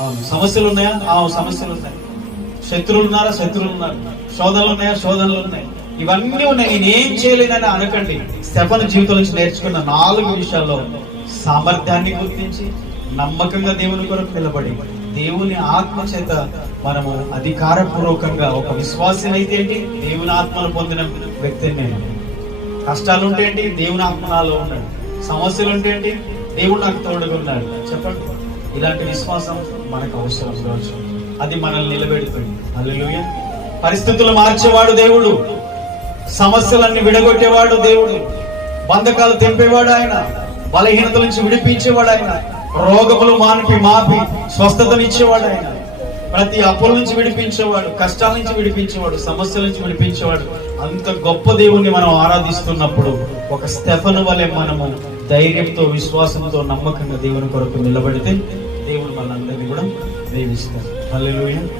అవును సమస్యలు ఉన్నాయా ఆ సమస్యలు ఉన్నాయి శత్రువులు ఉన్నారా శత్రువులు ఉన్నారు శోధనలు ఉన్నాయా శోధనలు ఉన్నాయి ఇవన్నీ ఉన్నాయి. నేను ఏం చేయలేనని అనకండి. స్టెఫన్ జీవితం నుంచి నేర్చుకున్న నాలుగు విషయాల్లో సామర్థ్యాన్ని గుర్తించి నమ్మకంగా దేవుని కొరకు నిలబడి దేవుని ఆత్మ చేత మనము అధికారపూర్వకంగా ఒక విశ్వాసం అయితే ఏంటి? దేవుని ఆత్మను పొందిన వ్యక్తిని నేను. కష్టాలు ఉంటే ఏంటి? దేవుని ఆత్మ నాలో ఉన్నాడు. సమస్యలు ఉంటే ఏంటి? దేవుడు నాకు తోడుగా ఉన్నాడు. చెప్పండి. ఇలాంటి విశ్వాసం మనకు అవసరం రోజు. అది మనల్ని నిలబెడుతుంది. హల్లెలూయ. పరిస్థితులు మార్చేవాడు దేవుడు. సమస్యలన్నీ విడగొట్టేవాడు దేవుడు. బంధకాలు తెంపేవాడు ఆయన. బలహీనత నుంచి విడిపించేవాడు ఆయన. రోగములు మానిపి మాపి స్వస్థతనిచ్చేవాడు ఆయన. ప్రతి అప్పుల నుంచి విడిపించేవాడు కష్టాల నుంచి విడిపించేవాడు సమస్యల నుంచి విడిపించేవాడు. అంత గొప్ప దేవుణ్ణి మనం ఆరాధిస్తున్నప్పుడు ఒక స్టెఫన్ వలె మనము ధైర్యంతో విశ్వాసంతో నమ్మకంగా దేవుని కొరకు నిలబడితే దేవుడు మనందరినీ